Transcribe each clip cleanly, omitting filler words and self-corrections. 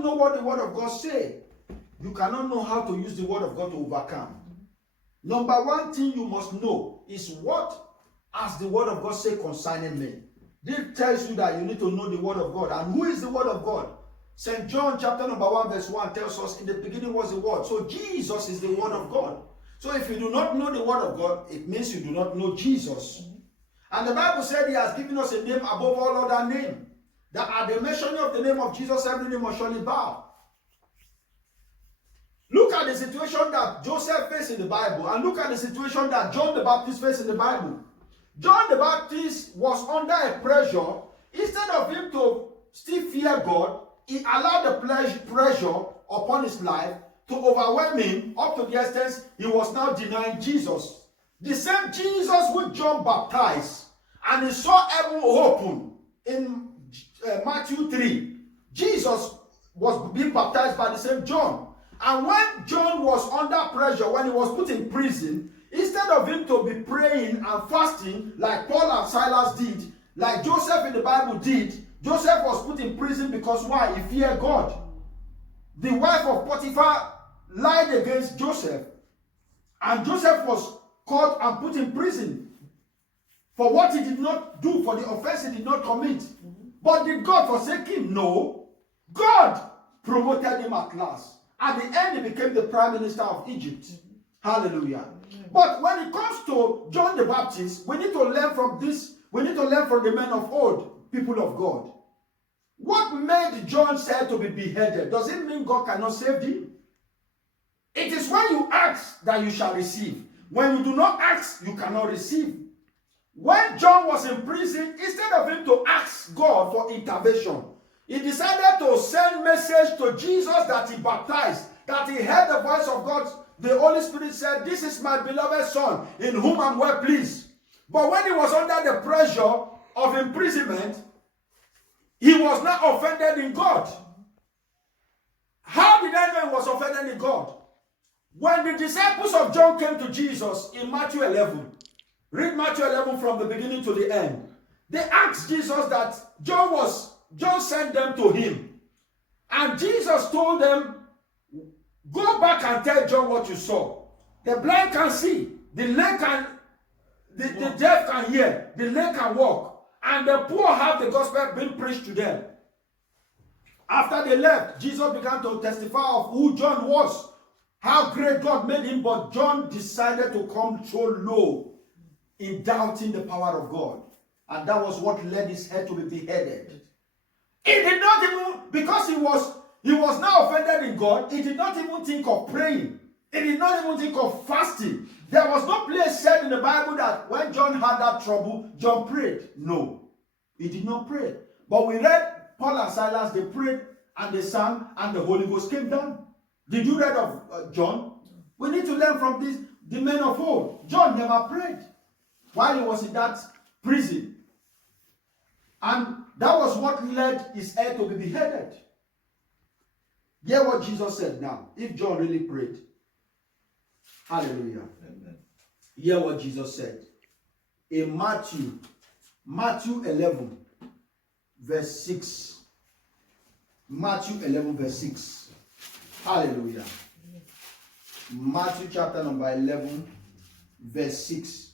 not know what the word of God say, you cannot know how to use the word of God to overcome. Number one thing you must know is what has the word of God say concerning me. This tells you that you need to know the word of God. And who is the word of God? St. John chapter number 1 verse 1 tells us in the beginning was the word. So Jesus is the word of God. So if you do not know the word of God, it means you do not know Jesus. And the Bible said he has given us a name above all other names, that at the mention of the name of Jesus, every name must surely bow. Look at the situation that Joseph faced in the Bible, and look at the situation that John the Baptist faced in the Bible. John the Baptist was under a pressure. Instead of him to still fear God, he allowed the pressure upon his life to overwhelm him up to the extent he was now denying Jesus. The same Jesus which John baptized, and he saw heaven open in Matthew 3. Jesus was being baptized by the same John. And when John was under pressure, when he was put in prison, instead of him to be praying and fasting like Paul and Silas did, like Joseph in the Bible did, Joseph was put in prison because why? He feared God. The wife of Potiphar lied against Joseph, and Joseph was caught and put in prison for what he did not do, for the offense he did not commit. But did God forsake him? No. God promoted him at last. At the end, he became the prime minister of Egypt. Hallelujah. But when it comes to John the Baptist, we need to learn from this. We need to learn from the men of old, people of God. What made John said to be beheaded? Does it mean God cannot save him? It is when you ask that you shall receive. When you do not ask, you cannot receive. When John was in prison, instead of him to ask God for intervention, he decided to send message to Jesus that he baptized, that he heard the voice of God. The Holy Spirit said, "This is my beloved Son, in whom I'm well pleased." But when he was under the pressure of imprisonment, he was not offended in God. How did I know he was offended in God? When the disciples of John came to Jesus in Matthew 11, read Matthew 11 from the beginning to the end. They asked Jesus that John sent them to him. And Jesus told them, "Go back and tell John what you saw. The blind can see, the lame can, the deaf can hear, the lame can walk, and the poor have the gospel being preached to them." After they left, Jesus began to testify of who John was, how great God made him, but John decided to come so low in doubting the power of God. And that was what led his head to be beheaded. He did not even, because he was now offended in God, he did not even think of praying. He did not even think of fasting. There was no place said in the Bible that when John had that trouble, John prayed. No, he did not pray. But we read Paul and Silas, they prayed and they sang and the Holy Ghost came down. Did you read of John? We need to learn from this, the men of old. John never prayed while he was in that prison. And that was what led his head to be beheaded. Hear what Jesus said now. If John really prayed. Hallelujah. Amen. Hear what Jesus said. In Matthew 11, verse 6. Matthew 11, verse 6. Hallelujah. Matthew chapter number 11, verse 6.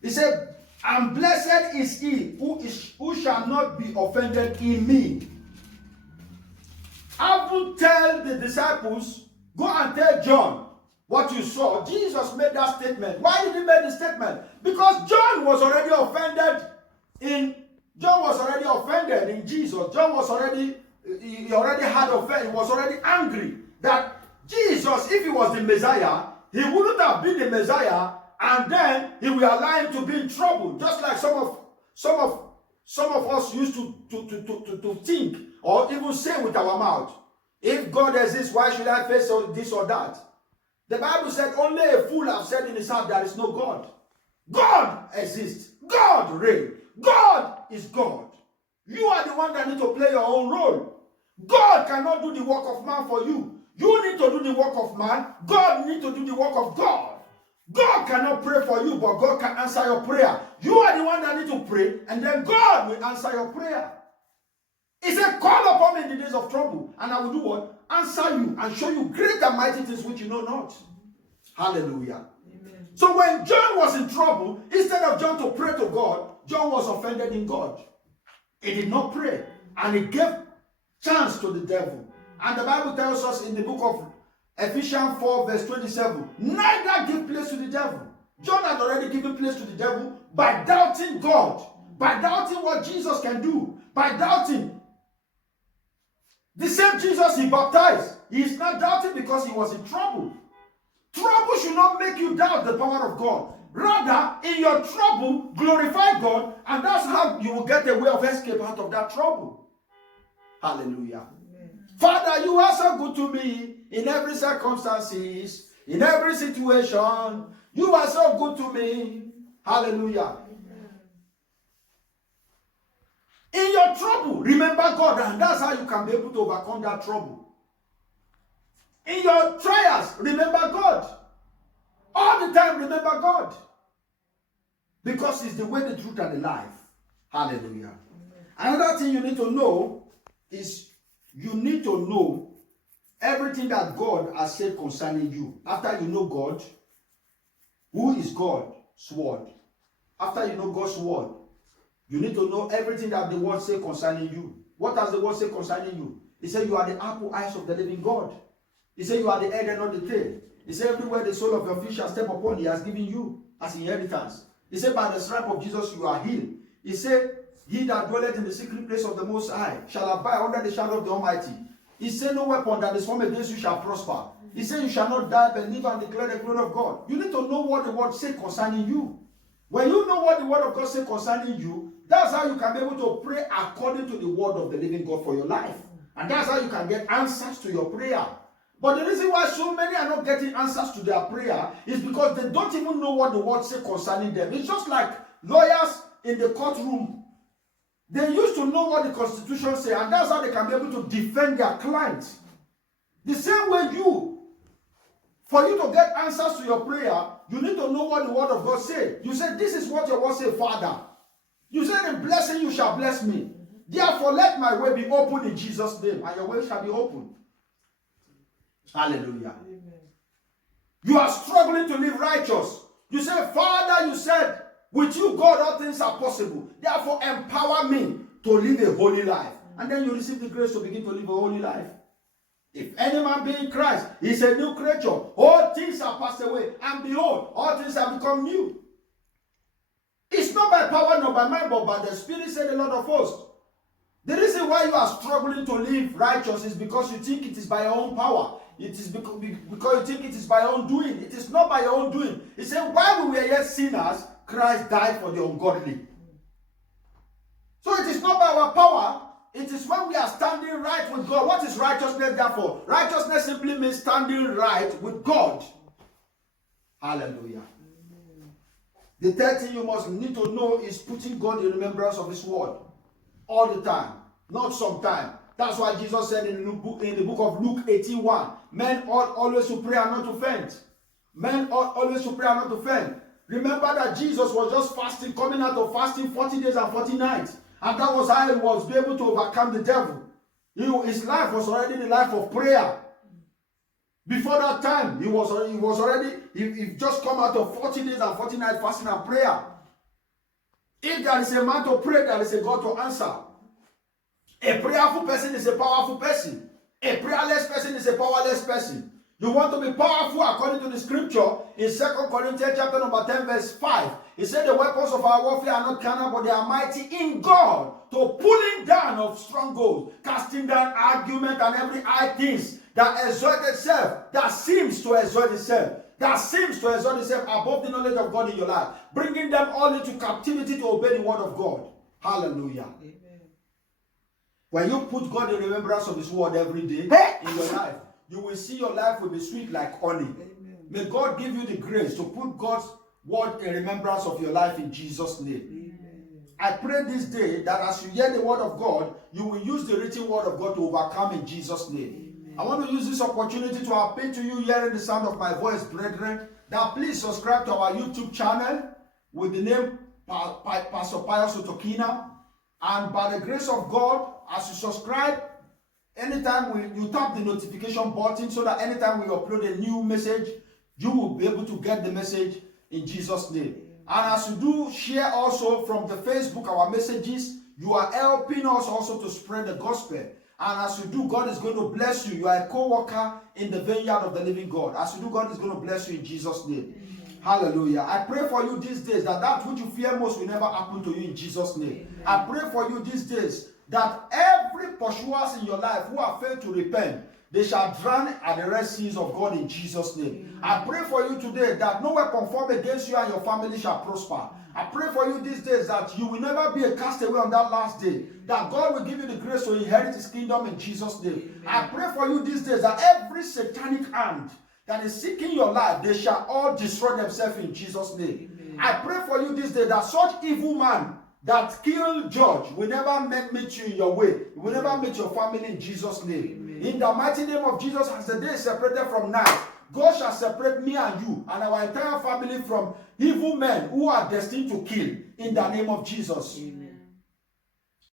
He said, "And blessed is he who shall not be offended in me." I will tell the disciples, "Go and tell John what you saw." Jesus made that statement. Why did he make the statement? Because John was already offended in Jesus. John was already, he already had offense. He was already angry that Jesus, if he was the Messiah, he wouldn't have been the Messiah, and then he will allow him to be in trouble. Just like some of us used to think or even say with our mouth, "If God exists, why should I face this or that?" The Bible said only a fool has said in his heart there is no God. God exists. God reigns. God is God. You are the one that need to play your own role. God cannot do the work of man for you. You need to do the work of man. God needs to do the work of God. God cannot pray for you, but God can answer your prayer. You are the one that need to pray, and then God will answer your prayer. He said, call upon me in the days of trouble, and I will do what? Answer you and show you great and mighty things which you know not. Hallelujah. Amen. So when John was in trouble, instead of John to pray to God, John was offended in God. He did not pray, and he gave chance to the devil. And the Bible tells us in the book of Ephesians 4 verse 27, neither give place to the devil. John had already given place to the devil by doubting God, by doubting what Jesus can do, by doubting the same Jesus he baptized. He is not doubting because he was in trouble. Trouble should not make you doubt the power of God. Rather, in your trouble, glorify God, and that's how you will get a way of escape out of that trouble. Hallelujah. Amen. Father, you are so good to me in every circumstances, in every situation. You are so good to me. Hallelujah. Amen. In your trouble, remember God, and that's how you can be able to overcome that trouble. In your trials, remember God. All the time, remember God. Because it's the way, the truth, and the life. Hallelujah. Amen. Another thing you need to know is you need to know everything that God has said concerning you. After you know God, who is God's word? After you know God's word, you need to know everything that the word says concerning you. What does the word say concerning you? He said you are the apple eyes of the living God. He said you are the head and not the tail. He said everywhere the sole of your feet shall step upon, he has given you as inheritance. He said by the stripe of Jesus you are healed. He said he that dwelleth in the secret place of the Most High shall abide under the shadow of the Almighty. He said no weapon that is formed against you shall prosper. He said you shall not die but live and declare the glory of God. You need to know what the word says concerning you. When you know what the word of God says concerning you, that's how you can be able to pray according to the word of the living God for your life. And that's how you can get answers to your prayer. But the reason why so many are not getting answers to their prayer is because they don't even know what the word says concerning them. It's just like lawyers in the courtroom. They used to know what the Constitution says, and that's how they can be able to defend their clients. The same way for you to get answers to your prayer, you need to know what the word of God says. You say, this is what your word says, Father. You say, in blessing you shall bless me. Therefore, let my way be open in Jesus' name, and your way shall be open. Hallelujah. Amen. You are struggling to live righteous. You say, Father, you said, with you, God, all things are possible. Therefore, empower me to live a holy life. And then you receive the grace to begin to live a holy life. If any man be in Christ, he is a new creature. All things are passed away. And behold, all things have become new. It's not by power, nor by might, but by the Spirit, said the Lord of hosts. The reason why you are struggling to live righteous is because you think it is by your own power. It is because you think it is by your own doing. It is not by your own doing. He said, while we were yet sinners, Christ died for the ungodly. So it is not by our power. It is when we are standing right with God. What is righteousness therefore? Righteousness simply means standing right with God. Hallelujah. The third thing you must need to know is putting God in remembrance of his word. All the time. Not sometime. That's why Jesus said in the book of Luke 18:1, men ought always to pray and not to faint. Men ought always to pray and not to faint. Remember that Jesus was just fasting, coming out of fasting 40 days and 40 nights. And that was how he was able to overcome the devil. His life was already the life of prayer. Before that time, he just come out of 40 days and 40 nights fasting and prayer. If there is a man to pray, there is a God to answer. A prayerful person is a powerful person. A prayerless person is a powerless person. You want to be powerful according to the scripture in 2 Corinthians chapter number 10 verse 5. It said the weapons of our warfare are not carnal, but they are mighty in God to pulling down of strongholds, casting down argument and every high things that exalt itself, that seems to exalt itself above the knowledge of God in your life, bringing them all into captivity to obey the word of God. Hallelujah. Amen. When you put God in remembrance of his word every day in your life, you will see your life will be sweet like honey. Amen. May God give you the grace to put God's word in remembrance of your life in Jesus' name. Amen. I pray this day that as you hear the word of God, you will use the written word of God to overcome in Jesus' name. Amen. I want to use this opportunity to appeal to you hearing the sound of my voice, brethren, that please subscribe to our YouTube channel with the name Pastor Pius Otokina. And by the grace of God, as you subscribe, anytime you tap the notification button so that anytime we upload a new message, you will be able to get the message in Jesus' name. And as you do share also from the Facebook our messages, you are helping us also to spread the gospel. And as you do, God is going to bless you. You are a co-worker in the vineyard of the living God. As you do, God is going to bless you in Jesus' name. Amen. Hallelujah. I pray for you these days that which you fear most will never happen to you in Jesus' name. Amen. I pray for you these days that every pursuers in your life who have failed to repent, they shall drown at the red seas of God in Jesus' name. Amen. I pray for you today that no weapon formed against you and your family shall prosper. I pray for you these days that you will never be a castaway on that last day. That God will give you the grace to inherit His kingdom in Jesus' name. Amen. I pray for you these days that every satanic hand that is seeking your life, they shall all destroy themselves in Jesus' name. Amen. I pray for you this day that such evil man that killed George will never meet you in your way. It will never meet your family in Jesus' name. Amen. In the mighty name of Jesus, as the day is separated from night, God shall separate me and you and our entire family from evil men who are destined to kill in the name of Jesus. Amen.